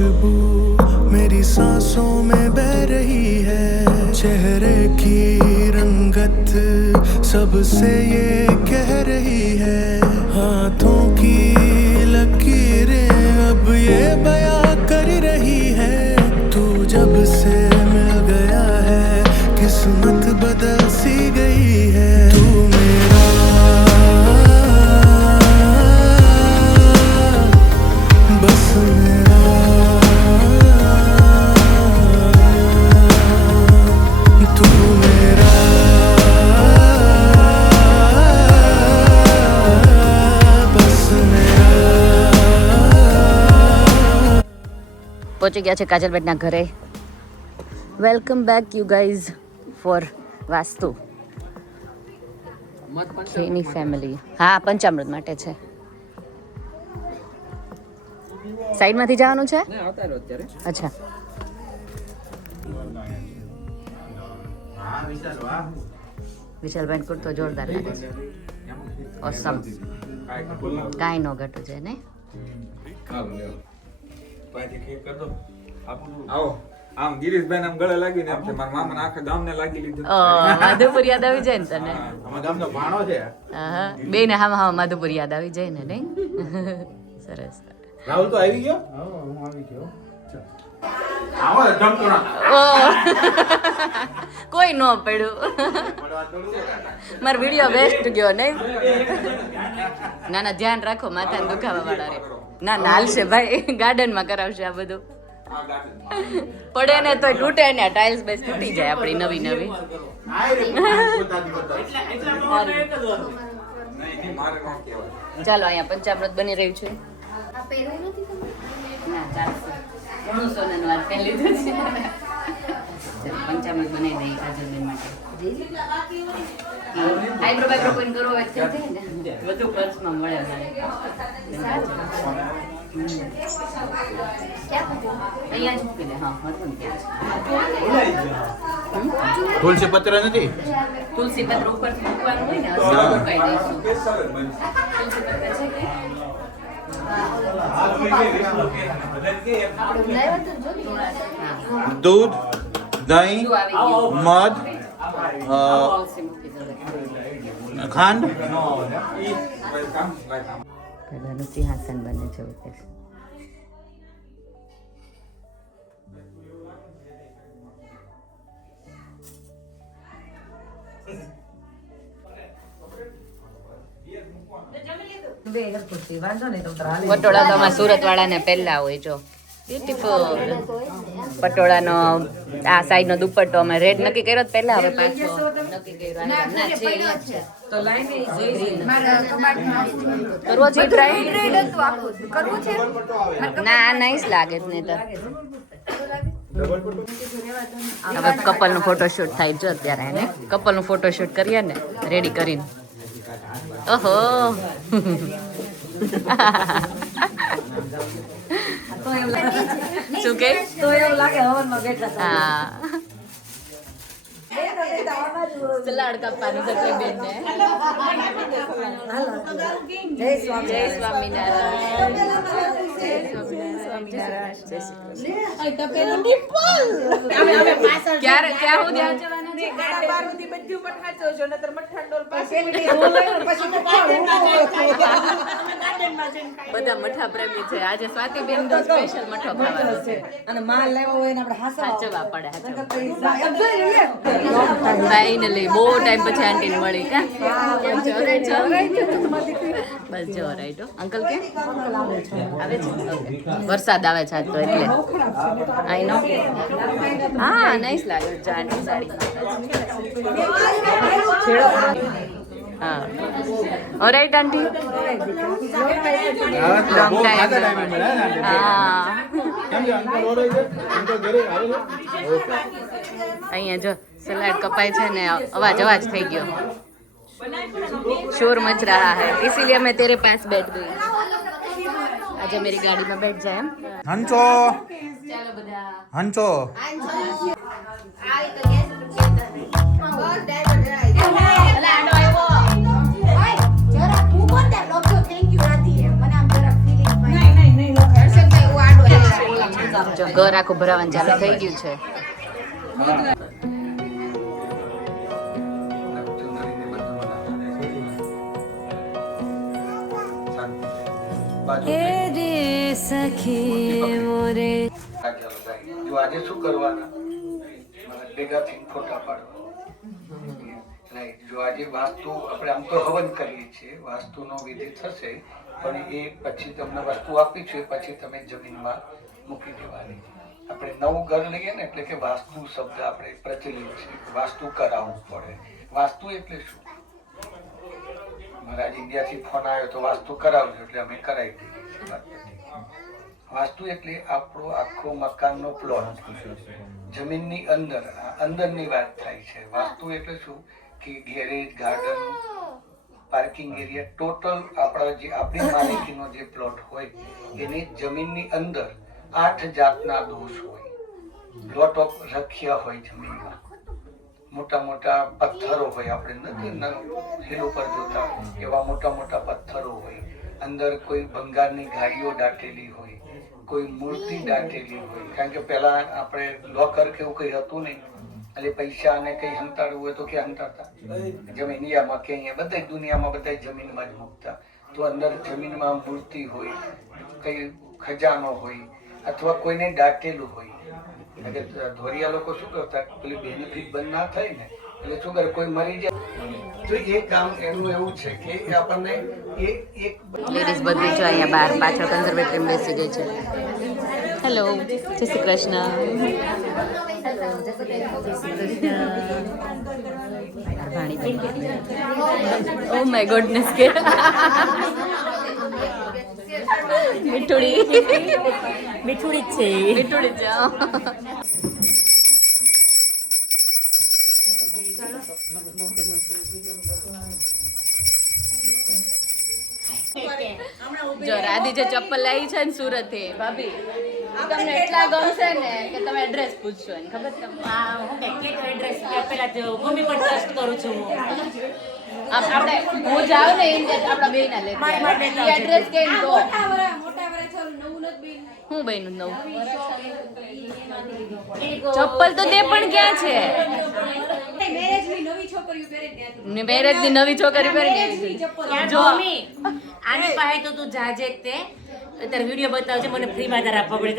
खुशबू मेरी सांसों में बह रही है, चेहरे की रंगत सबसे ये कह रही है, हाथों की लकीरें अब ये बयां कर रही है, तू जब से मिल गया है किस्मत बदल सी गई है, तू मेरा बस मेरा, तू मेरा बस मेरा। પહોંચી ગયા છે કાજલબેનના ઘરે. Welcome back you guys four vastu Kheni family. હા, પંચામૃત માટે છે. સાઈડમાંથી જવાનું છે? અચ્છા. વિશાલભાઈ કુર્તો જોરદાર લાગે છે. ઓસમ. કાંઈ નો ઘટું છે ને. આમ ગિરીશભાઈ આમ ગળે લાગી ને મારા મામા આખા ગામને લાગી લીધું. માધુપુર યાદ આવી જાય ને તને? અમારા ગામનો ભાણો છે. બે ને હા માધુપુર યાદ આવી જાય ને નહીં? સરસ. રાહુલ તો આવી ગયો? હું આવી ગયો. આવો જમતોણા. કોઈ નો પડ્યું. મારો વિડિયો બેસ્ટ ગયો નહીં? ના ના, ધ્યાન રાખો માથાને દુખાવા વાળા રે. ના ના, હાલશે ભાઈ, ગાર્ડનમાં કરાવશે આ બધું. પડે ને તો તૂટે ને, ટાઇલ્સ બેસ તૂટી જાય આપણી નવી નવી. ચાલો, અહીંયા પંચામૃત બની રહ્યું છે. ના ચાલશે, ઘણું સોનાનું વાત કરી લીધું છે. પંચામૃત બનાવી દઈએ કાજલબેન માટે. આઈબ્રો બાઈબ્રો કોઈ કરો હોય તો થઈ ને, બધું પર્સમાં મળે. અહીંયા જ મૂકી દે. હા, હતું ને ત્યાં. તુલસી પત્ર નથી? તુલસી પત્ર ઉપર મૂકવાનું હોય ને, અસર મુકાઈ દઈશું. તુલસી પત્ર છે કે દૂધ, દહીં, મધ, ખાંડ. બધાનું સિંહાસન બને છે. પટોળા તો અમારા સુરત વાળાને પહેલા હોય. જો બ્યુટીફુલ પટોળાનો આ સાઈડનો દુપટ્ટો અમે રેડ નક્કી કર્યો પહેલા, હવે પાછો નક્કી કર્યો. કરવો છે ટ્રાય? ના, નાઈસ લાગે જ નહીં તો. હવે કપલનું ફોટોશૂટ થાય. જો અત્યારે એને કપલનું ફોટોશૂટ કરીએ ને રેડી કરીને. ઓહો, શું કે? સલાડ કાપવાનું છે કોઈ બેનને. જય સ્વામિનારાયણ. ક્યારે ક્યાં હું ધ્યાન જવાનું છે? બધા મઠા પ્રેમી છે. આજે સ્વાતિબેન નો સ્પેશિયલ મઠો ખાવાનો છે અને માલ લેવો હોય ને આપણે હાચવા પડે. ફાઇનલી બહુ ટાઈમ પછી આંટીને મળી. બસ જો રાઈટ. અંકલ કે આવે છે? વરસાદ આવે છે આજ તો એટલે. આઈ નો. હા, નાઈસ લાગે છે આંટી સાડી. હા, ઓલરાઈટ આંટી. Long time. હા, અહીંયા જો સલાડ કપાય છે ને અવાજ થઈ ગયો. शोर मच रहा है इसीलिए मैं तेरे पास बैठ गई. आज मेरी गाड़ी में बैठ जाए. हंचो चलो बधा हंचो ઘર આખું ભરાવાનું ચાલુ થઈ ગયું છે. જો આજે શું કરવાના ભેગા થઈને ફોટા પાડવા. જો આજે વાસ્તુ આપણે આમ તો હવન કરીએ છીએ, વાસ્તુનો વિધિ થશે, પણ એ પછી તમને વસ્તુ આપી છે પછી તમે જમીનમાં મૂકી દેવાની. આપણે નવું ઘર લઈએ ને એટલે કે વાસ્તુ શબ્દ આપણે પ્રચલિત છે, વાસ્તુ કરાવવું પડે. વાસ્તુ એટલે શું? મારા ઇન્ડિયાથી ફોન આવ્યો તો વાસ્તુ કરાવજો એટલે અમે કરાવી દઈએ. વાસ્તુ એટલે આપણો આખો મકાનનો પ્લોટ, જમીનની અંદરની વાત થાય છે. વાસ્તુ એટલે શું કે garage, garden, parking area, total આપણી માલિકીનો જે પ્લોટ હોય એની જમીનની અંદર 8 જાતના દોષ હોય. લોટ ઓફ રખિયા હોય જમીનમાં, મોટા મોટા પથ્થરો હોય, આપણે નથી હિલ ઉપર જોતા એવા મોટા મોટા પથ્થરો હોય. અંદર કોઈ ભંગારની ગાડીઓ દાટેલી હોય, કોઈ મૂર્તિ દાટેલી હોય. કારણ કે પહેલા આપણે લોકર કે એવું કંઈ હતું નહીં, એટલે પૈસા અને કંઈ હંતાડવું હોય તો ક્યાં હંતાડતા? જેમ ઇન્ડિયામાં કે અહીંયા બધા દુનિયામાં બધા જમીનમાં જ મૂકતા. તો અંદર જમીનમાં મૂર્તિ હોય, કંઈ ખજાનો હોય, અથવા કોઈને દાટેલું હોય. ધોરિયા લોકો શું કરતા, પેલી બેનિફિટ બંધ ના થાય ને એટલે શું કરે, કોઈ મરી જાય તો એ કામ એનું એવું છે કે આપણને એક લેડીઝ બધી જો અહીંયા બહાર પાછળ કન્ઝર્વેટરી બેસી ગઈ છે. હેલો, જય શ્રી કૃષ્ણ. ઓ માય ગોડનેસ કે મીઠુડી મીઠુડી છે, મીઠુડી છે. જો રાધી જે ચપ્પલ લાવી છે ને સુરત થી, ભાભી તમને એટલા ગમશે ને કે તમે એડ્રેસ પૂછશો ને. ખબર એડ્રેસ પેલા ભૂમિ પર ટ્રસ્ટ કરું છું આપણે હું જાઉં ને આપડા બે ના લેતી એડ્રેસ કેમ તો હું બહેનું નવું ચપ્પલ તો તે પણ ક્યાં છે? મેરેજ ની નવી છોકરી પહેરી જો આની પાસે તો તું જાજે તે અત્યારે વિડીયો બતાવજે, મને ફ્રી માં તારા આપવા પડે.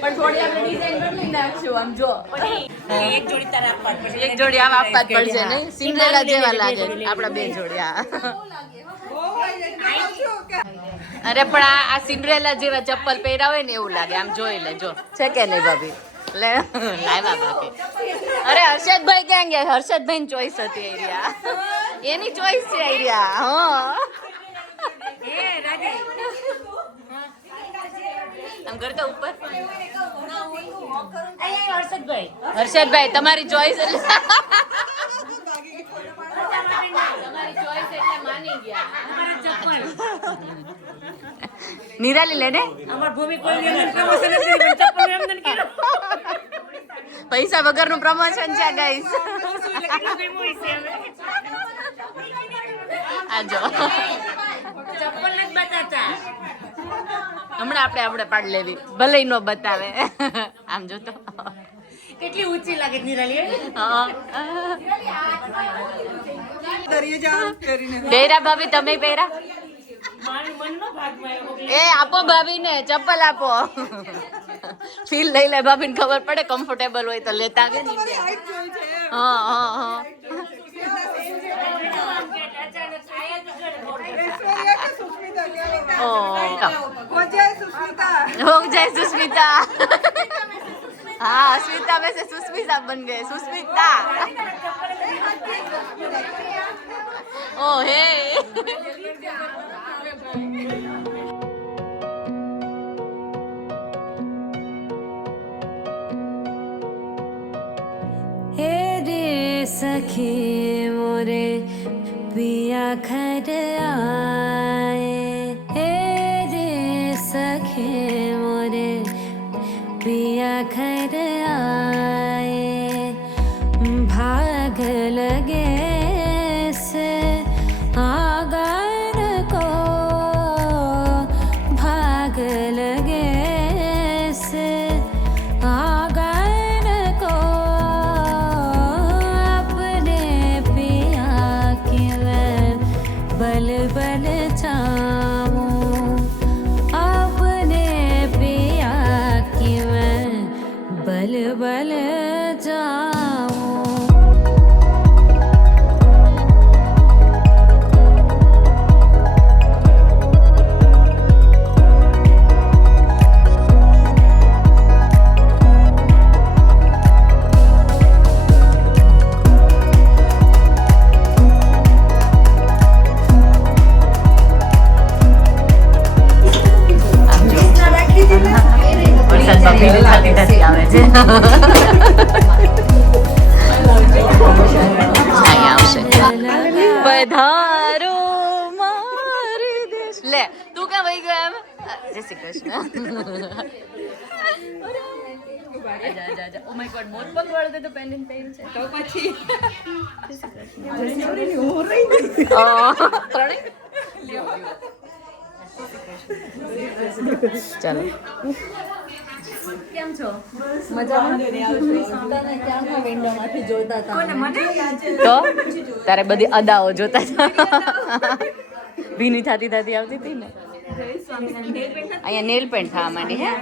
પણ થોડી આપણે ડિઝાઇન બદલી નાખશું. આમ જો એક જોડી તારા આપવા પડશે, એક જોડી આમ આપવા જ પડશે નહીં? સિન્ડ્રેલા જેવા લાગે આપણા બે જોડિયા. અરે પણ આ સિન્ડ્રેલા જેવા ચપ્પલ પહેર્યા હોય ને એવું લાગે. આમ જોઈ લે, જો છે કે નહીં ભાભી? લે લાવ્યા બાકી. અરે હર્ષદભાઈ ક્યાં ગયા? હર્ષદભાઈ ની ચોઈસ હતી એરિયા, એની ચોઈસ છે એરિયા. હા આમ કરતા ઉપર હર્ષદભાઈ તમારી ચોઈસ એટલે તમારી ચોઈસ એટલે માની ગયા. નિરાલી લે ને અમાર ભૂમિ કોઈ પ્રમોશન નથી, ચપ્પલ એમ નથી કર્યું. પૈસા વગરનું પ્રમોશન છે ગાઈસ. આ જો ચપ્પલ નથી બતાતા. હમણાં આપણે પાડી લેવી, ભલે નો બતાવે. આમ જો તો કેટલી ઊંચી લાગે નિરાલી. પહેરા ભાભી, તમે પહેરા? એ આપો ભાભી ને ચપ્પલ આપો. ફીલ લઈ લે ભાભી ને ખબર પડે, કમ્ફર્ટેબલ હોય તો લેતા આવે ને. હા હા હા हो जाए सुष्मिता. हाँ अस्मिता में से सुष्मिता बन गए. सुष्मिता ओ हे सखी मोरे पिया घर आए. हे रे सखी मोरे पिया घर आए. भाग लगे से आगर को ભીની થતી થતી આવે છે અહીંયા આવશે પધારો મારી દેશ લે તું ક્યાં વહી ગયો એમ જય શ્રી કૃષ્ણ આજા ઓ માય ગોડ મોર પગ વળતે તો પેન્ડિંગ પહેર્યું છે તો પછી ચાલો કેમ છો મજામાં તને ક્યાંના વિન્ડોમાંથી જોતા હતા તો તારે બધી અદાઓ જોતા હતા ભીની થતી થતી આવતી હતી ને અહીંયા નેલ પેન્ટ થવા માંડી હે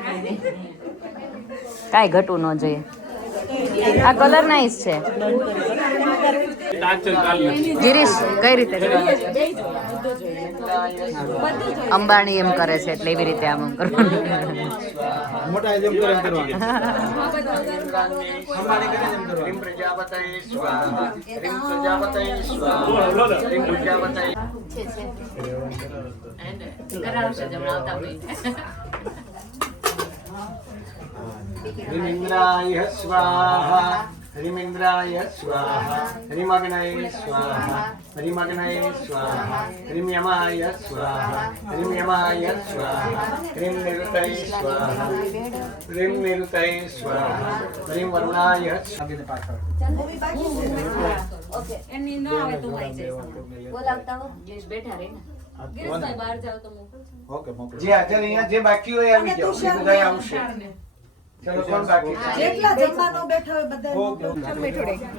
કાંઈ ઘટવું ન જોઈએ આ કલર નાઈસ છે ગિરીશ કઈ રીતે અંબાણી એમ કરે છે એટલે એવી રીતે આમ કરવાનું મોટા જેમ કરે એમ કરવાનું અંબાણી કરે એમ કરવાનું રીમ પ્રજાપતય સ્વાહા રીમ પ્રજાપતય સ્વાહા રીમ પ્રજાપતય કરાવશે જમણા આવતા મહિને હરિમિન્દ્રાય સ્વાહા હરિમિન્દ્રાય સ્વાહા હરિમગ્નય સ્વાહા હરિમગ્નય સ્વાહા હરિમ્યમાય સ્વાહા હરિમ્યમાય સ્વાહા હરિમ નિરુતય સ્વાહા હરિમ નિરુતય સ્વાહા હરિમ વરુણાય આગળ પાછળ ઓકે એની ન આવે તો આવી જાય બોલાવતા હો ગેસ બેઠા રહે ને ગેસભાઈ બહાર જાવ તો મોકલજો ઓકે મોકલો જે હાજર અહીંયા જે બાકી હોય આવી જાઓ બધા આવશે ચલો કોણ બાકી છે જેટલા જમવાનો બેઠા હોય બધા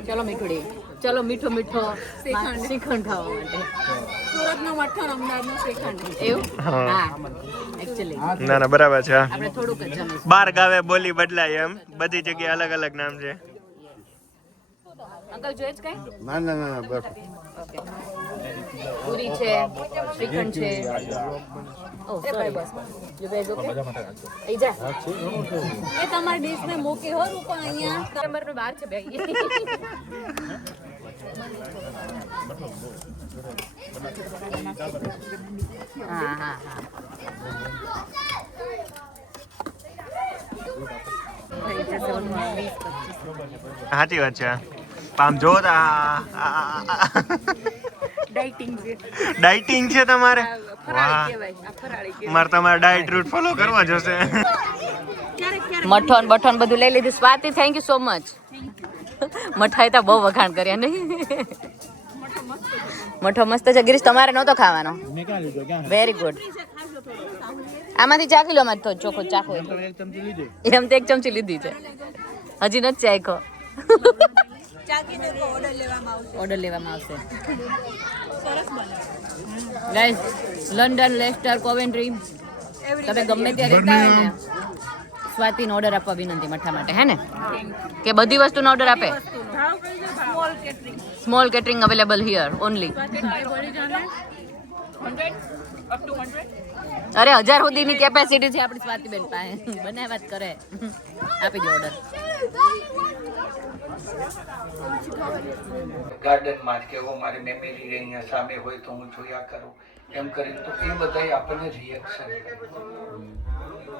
ચલો મીઠુડી ચલો મીઠો મીઠો શ્રીખંડ ખાવા માટે સુરતનો મઠ્ઠો અમદાવાદનો શ્રીખંડ એવું હા એક્ચ્યુઅલી ના બરાબર છે આપણે થોડુંક જ જમીશું 12 ગાવે બોલી બદલાય એમ બધી જગ્યાએ અલગ અલગ નામ છે અંકલ જોઈએ જ કઈ ના ના ના બસ ઓકે પૂરી છે શ્રીખંડ છે ઓ સોરી બસ યુ ગાઈઝ ઓકે એ જા એ તમારી ડીશ મે મૂકી હો રૂકો અહીંયા કસ્ટમર નો બહાર છે બેગી હા હા હા સાચી વાત છે આમ જો ડાયટિંગ છે તમારે વાહ મારે તમારે ડાયટ રૂટ ફોલો કરવા જશે મઠન બઠન બધું લઈ લીધું Swati thank you so much મઠાઈ તો બહુ વખાણ કર્યા નહીં મઠો મસ્ત છે ગિરીશ તમારે નહોતો ખાવાનો મેં ક્યાં લીધો ક્યાં વેરી ગુડ આમાંથી ચાખી લો અમારે તો ચોખ્ખો ચાખો એક ચમચી લીધી એમ તો એક ચમચી લીધી છે હજી નથી ચાખ્યો ઓર્ડર લેવામાં આવશે ગાઈઝ લંડન લેસ્ટર કોવેન્ટ્રી તમે ગમે ત્યાં રહેતા હોય ને સ્વાતિનો ઓર્ડર આપવા વિનંતી મઠ્ઠા માટે હે ને કે બધી વસ્તુનો ઓર્ડર આપે small catering available here only અરે 1000 સુધીની કેપેસિટી છે આપણી સ્વાતિબેન પાસે બનાવ્યા જ કરે આપી દો ઓર્ડર ગાર્ડનમાં કે ઓ મારી મેમરી અહીંયા સામે હોય તો હું જોયા કરું એમ કરીને તો એ બધાય આપણને રિએક્શન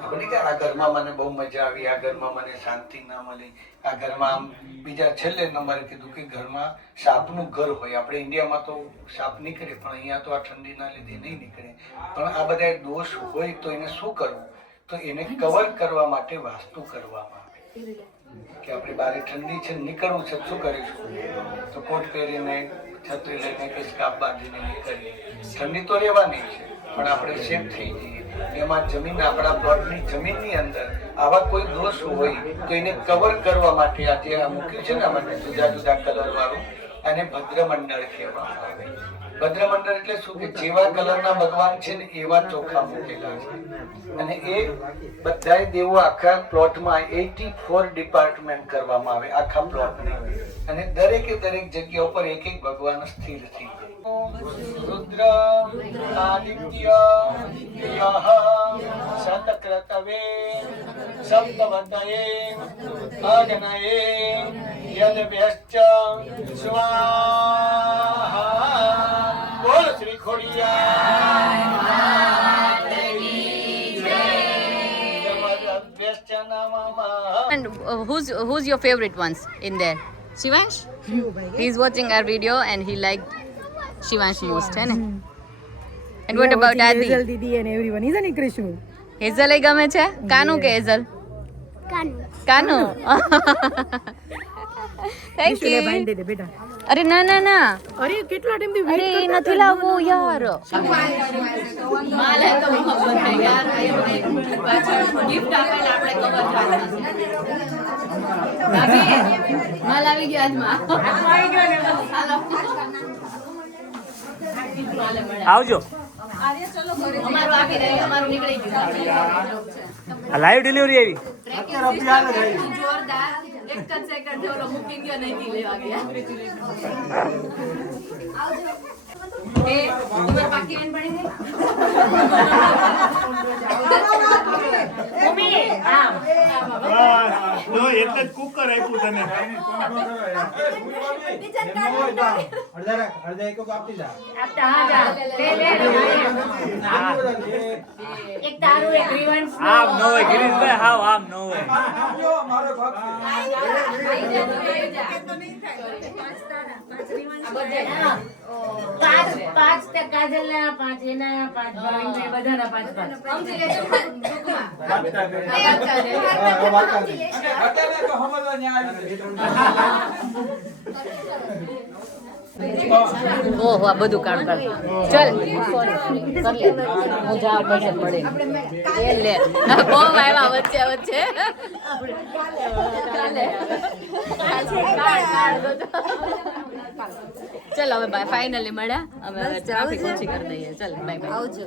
આપણે કે આ ઘરમાં મને બહુ મજા આવી આ ઘરમાં મને શાંતિ ના મળી આ ઘરમાં આમ બીજા છેલ્લે નંબરે કીધું કે ઘરમાં સાપનું ઘર હોય આપણે ઇન્ડિયામાં તો સાપ નીકળે પણ અહીંયા તો આ ઠંડીના લીધે નહીં નીકળે પણ આ બધા દોષ હોય તો એને શું કરવું તો એને કવર કરવા માટે વાસ્તુ કરવામાં આવે કે આપણે બારે ઠંડી છે નીકળવું છે શું કરીશું તો કોટ પહેરીને છત્રી લઈને કે સ્કાર્ફ બાંધીને નીકળીએ ઠંડી તો રહેવાની છે પણ આપણે સેફ થઈ જઈએ એમાં જમીન આપણા પ્લોટની જમીનની અંદર આવા કોઈ દોષ હોય તો એને કવર કરવા માટે આજે આ મૂક્યું છે ને આપણે જુદા જુદા કલર વાળું અને ભદ્રમંડળ કહેવામાં આવે ભદ્રમંડળ એટલે શું કે જેવા કલરના ભગવાન છે ને એવા ચોખા મૂકેલા છે અને એ બધાય દેવો આખા પ્લોટમાં 84 ડિપાર્ટમેન્ટ કરવામાં આવે આખા પ્લોટની અને દરેકે દરેક જગ્યા ઉપર એક એક ભગવાન સ્થિર થઈ રુદ્ર આદિત્ય યહ શતક્રતવે સપ્તવતયે અગ્નયે યદવ્યશ્ચ સ્વાહા બોલ શ્રી ખોડિયા વચનમાં And who's your favorite ones in there? Shivansh? He's watching our video and he liked Shivansh most, है ना? And what about Adi? દીદી and everyone isn't it Krishu? Hazel એ ગમે છે? કાનુ કે હેઝલ? કાનુ. Thank you. દે દે બેટા. અરે ના ના ના. અરે કેટલા ટાઈમ થી અરે એ નથી લાવવું યાર. માલે તો મોહબ્બત હે યાર. ગિફ્ટ આપેલા આપણે કવર થવાનું. ભાભી માલ આવી ગયો હાથમાં. આવી ગયો ને હાલો. આવજો. અમારું આપી દે, અમારું નીકળી ગયું. લાઈવ ડિલિવરી આવી. જોરદાર. એક જ સેકન્ડ ઓલો મૂકી ગયો નહીં લેવા ગયા. એ તમાર બાકી એન પડી ગઈ. મમ્મી આમ જો એટલે જ કુકર આપ્યું તને અડધા એક આપી જા આપતા હા જા લે એક તારું એક રીવન્સ આમ નો હોય ગિરીશભાઈ, હાવ આમ નો હોય. પાંચ તે કાજલના, પાંચ એના, પાંચ ભાવિનભાઈ, બધાના પાંચ પાંચ. ઓહો આ બધું કામ કર. ચલ હું જાવ પછી પડે. એ લે બહુ આવ્યા વચ્ચે વચ્ચે. ચલ હવે બાય, ફાઇનલી મળ્યા અમે. ટ્રાફિક ઓછી કરી દઈએ. ચલ બાય બાય. આવજો.